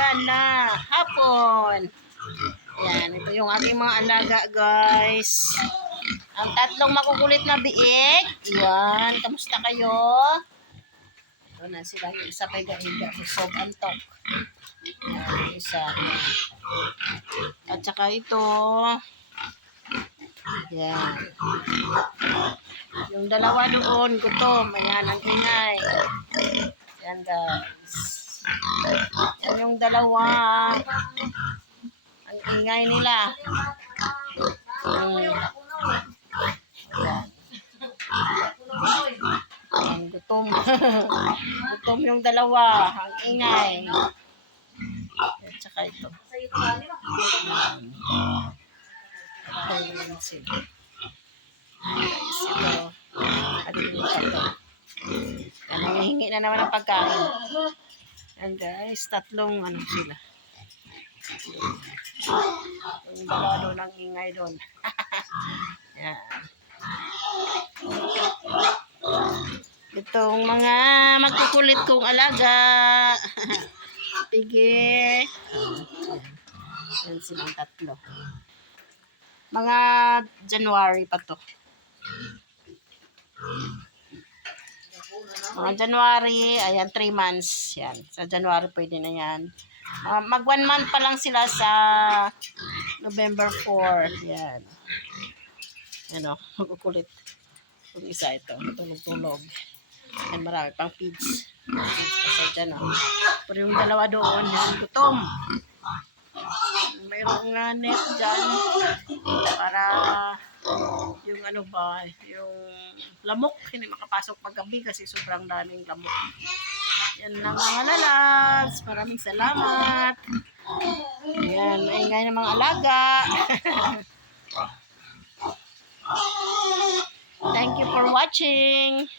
umuulan na hapon. Ayan, ito yung aking mga alaga, guys. Ang tatlong makukulit na biik. Ayan, kamusta kayo? Ito na sila yung isa pa higa Busog antok. Yung isa. At saka ito. Ayan. Yung dalawa doon, gutom. Ayan, ang ingay. Ayan, guys. Yung dalawa. Ang ingay nila. Mm. Ayan. Ang gutom. gutom yung dalawa. Ang ingay. At saka ito. Ayun sila. Guys, ito. Alilipat to. Yan, nangihingi na naman ng pagkain. Yan guys, tatlong ano sila. Yung dalawa doon ang ingay doon. Yan. Itong mga magkukulit kong alaga. Pigi. Yan silang tatlo. Mga January pa to. Mga January, ayan, 3 months. Yan. Sa January pwede na yan. Ah, mag one month pa lang sila sa November 4. Yan. Ano, magkukulit. Yung isa ito, tulog-tulog. Yan, marami pang feeds. Kasi dyan, oh. Pero yung dalawa doon, yan, gutom. Mayroong nga net dyan para ano ba, yung lamok, hindi makapasok paggabi kasi sobrang daming lamok. Yan lang mga lalas. Maraming salamat. Yan, ingay ng mga alaga. Thank you for watching.